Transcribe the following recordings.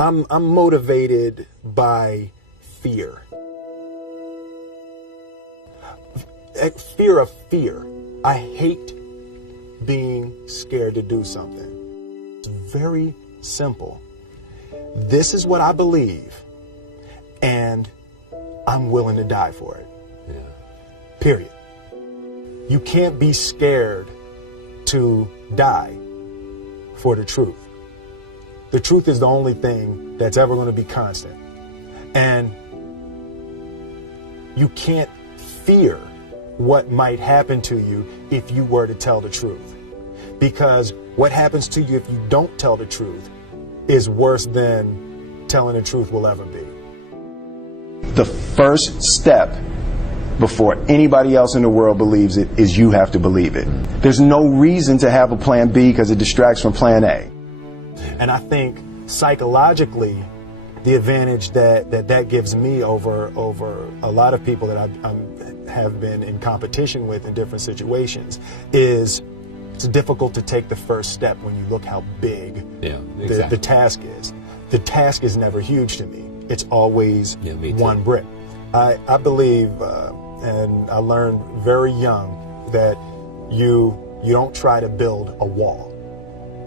I'm motivated by fear. Fear of fear. I hate being scared to do something. It's very simple. This is what I believe, and I'm willing to die for it. Yeah. Period. You can't be scared to die for the truth. The truth is the only thing that's ever going to be constant. And you can't fear what might happen to you if you were to tell the truth. Because what happens to you if you don't tell the truth is worse than telling the truth will ever be. The first step before anybody else in the world believes it is you have to believe it. There's no reason to have a plan B because it distracts from plan A. And I think psychologically, the advantage that gives me over a lot of people that I have been in competition with in different situations is it's difficult to take the first step when you look how big the task is. The task is never huge to me. It's always one brick. I believe, and I learned very young, that you don't try to build a wall.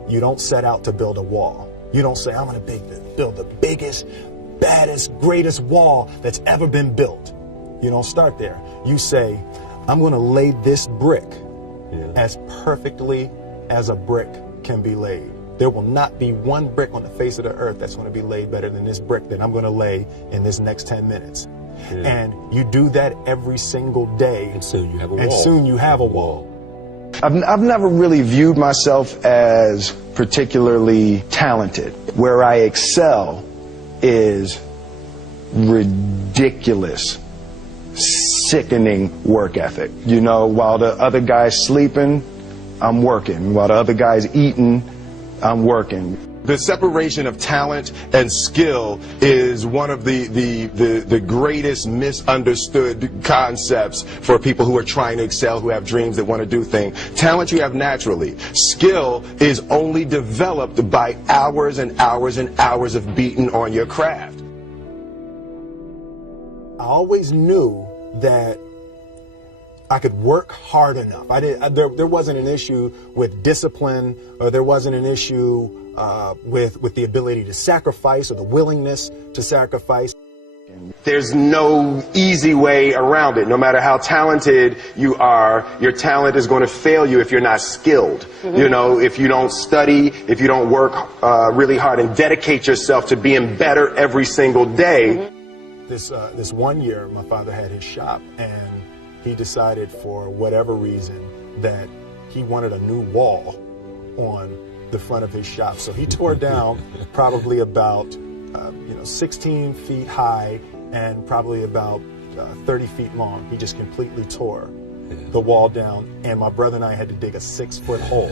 You don't set out to build a wall. You don't say, I'm going to build the biggest, baddest, greatest wall that's ever been built. You don't start there. You say, I'm going to lay this brick as perfectly as a brick can be laid. There will not be one brick on the face of the earth that's going to be laid better than this brick that I'm going to lay in this next 10 minutes. Yeah. And you do that every single day. And soon you have a wall. And soon you have a wall. I've never really viewed myself as particularly talented. Where I excel is ridiculous, sickening work ethic. You know, while the other guy's sleeping, I'm working. While the other guy's eating, I'm working. The separation of talent and skill is one of the greatest misunderstood concepts for people who are trying to excel, who have dreams that want to do things. Talent you have naturally. Skill is only developed by hours and hours and hours of beating on your craft. I always knew that I could work hard enough. There wasn't an issue with discipline, or there wasn't an issue with the ability to sacrifice or the willingness to sacrifice. There's no easy way around it. No matter how talented you are, your talent is going to fail you if you're not skilled. Mm-hmm. You know, if you don't study, if you don't work really hard and dedicate yourself to being better every single day. Mm-hmm. This one year, my father had his shop, and he decided for whatever reason that he wanted a new wall on the front of his shop. So he tore down probably about 16 feet high and probably about 30 feet long. He just completely tore the wall down, and my brother and I had to dig a 6-foot hole.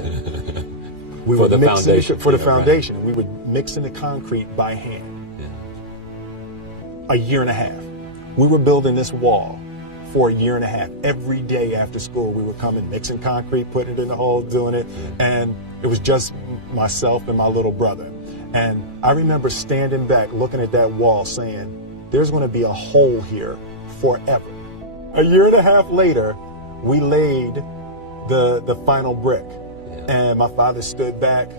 We for the foundation. We would mix in the concrete by hand. A year and a half. We were building this wall for a year and a half. Every day after school, we would come and mixing concrete, putting it in the hole, doing it. And it was just myself and my little brother. And I remember standing back, looking at that wall, saying, there's going to be a hole here forever. A year and a half later, we laid the final brick. And my father stood back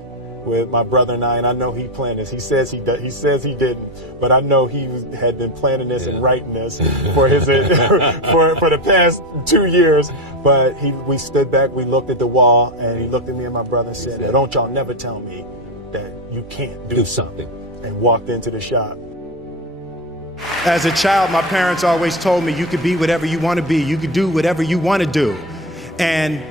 with my brother and I know he planned this. He says he didn't, but I know he had been planning this and writing this for his for the past 2 years. But we stood back, we looked at the wall, and he looked at me and my brother and said, "Don't y'all never tell me that you can't do something," and walked into the shop. As a child, my parents always told me you could be whatever you want to be, you could do whatever you want to do. And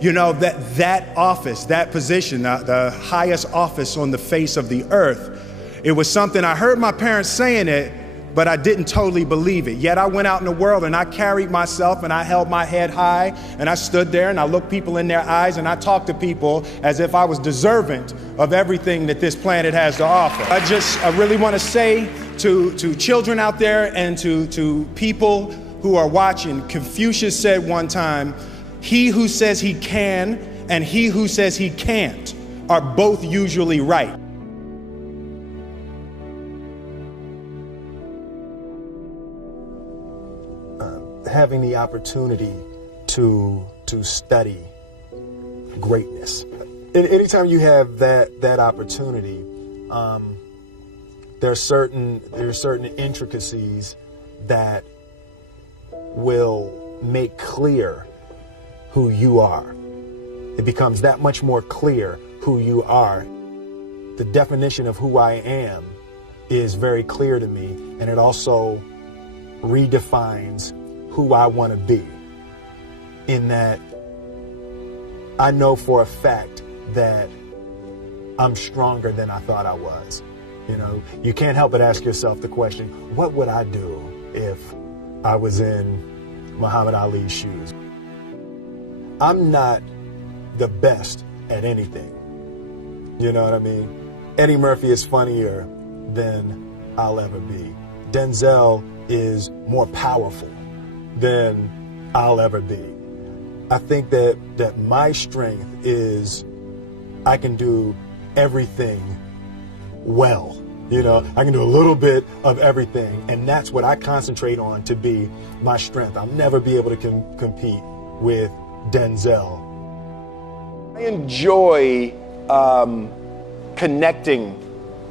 you know, that office, that position, the highest office on the face of the earth, it was something I heard my parents saying it, but I didn't totally believe it. Yet I went out in the world and I carried myself and I held my head high and I stood there and I looked people in their eyes and I talked to people as if I was deserving of everything that this planet has to offer. I really want to say to children out there and to people who are watching, Confucius said one time, he who says he can and he who says he can't are both usually right. having the opportunity to study greatness. Anytime you have that opportunity, there are certain intricacies that will make clear who you are. It becomes that much more clear who you are. The definition of who I am is very clear to me, and it also redefines who I want to be, in that I know for a fact that I'm stronger than I thought I was. You know, you can't help but ask yourself the question, what would I do if I was in Muhammad Ali's shoes? I'm not the best at anything. You know what I mean? Eddie Murphy is funnier than I'll ever be. Denzel is more powerful than I'll ever be. I think that my strength is I can do everything well. You know, I can do a little bit of everything, and that's what I concentrate on to be my strength. I'll never be able to compete with Denzel. I enjoy connecting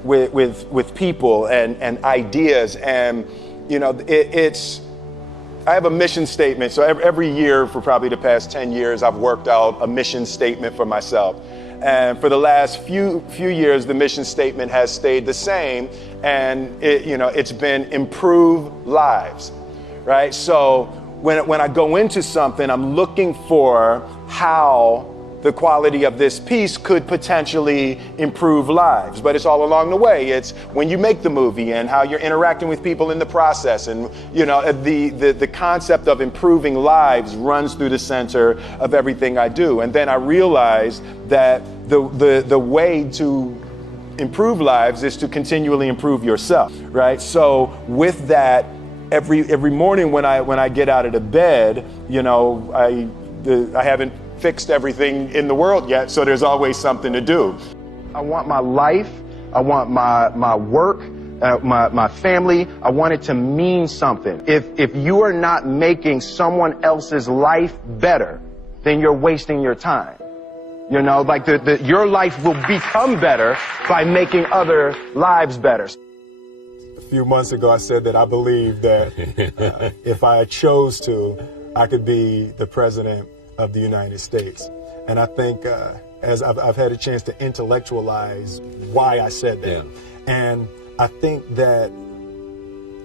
with people and ideas, and you know, I have a mission statement. So every year for probably the past 10 years, I've worked out a mission statement for myself. And for the last few years, the mission statement has stayed the same, and it's been improve lives, right? So when I go into something, I'm looking for how the quality of this piece could potentially improve lives. But it's all along the way. It's when you make the movie and how you're interacting with people in the process. And the concept of improving lives runs through the center of everything I do. And then I realized that the way to improve lives is to continually improve yourself, right? So with that, every morning when I get out of the bed, I haven't fixed everything in the world yet, so there's always something to do. I want my life, I want my work, my family, I want it to mean something. If you are not making someone else's life better, then you're wasting your time. Your life will become better by making other lives better. A few months ago, I said that I believe that if I chose to, I could be the president of the United States. And I think as I've had a chance to intellectualize why I said that. Yeah. And I think that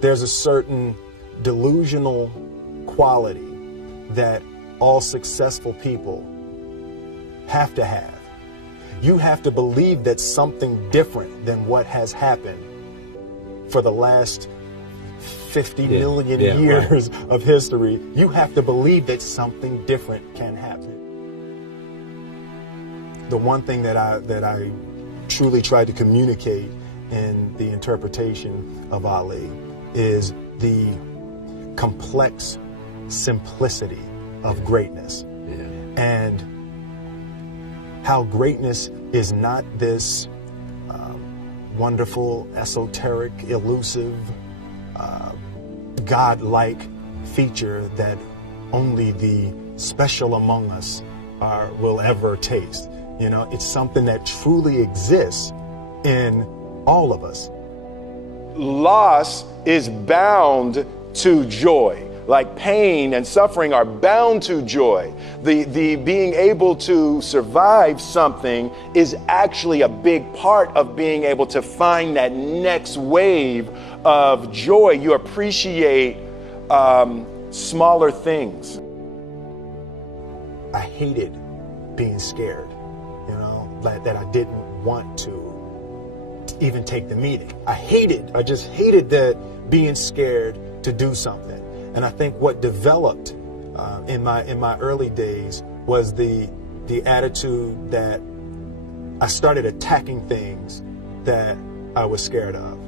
there's a certain delusional quality that all successful people have to have. You have to believe that something different than what has happened for the last 50 million years of history. You have to believe that something different can happen. The one thing that I truly tried to communicate in the interpretation of Ali is the complex simplicity of greatness. And how greatness is not this wonderful, esoteric, elusive, God-like feature that only the special among us will ever taste. It's something that truly exists in all of us. Loss is bound to joy. Like pain and suffering are bound to joy. The being able to survive something is actually a big part of being able to find that next wave of joy. You appreciate smaller things. I hated being scared, that I didn't want to even take the meeting. I just hated that being scared to do something. And I think what developed in my early days was the attitude that I started attacking things that I was scared of.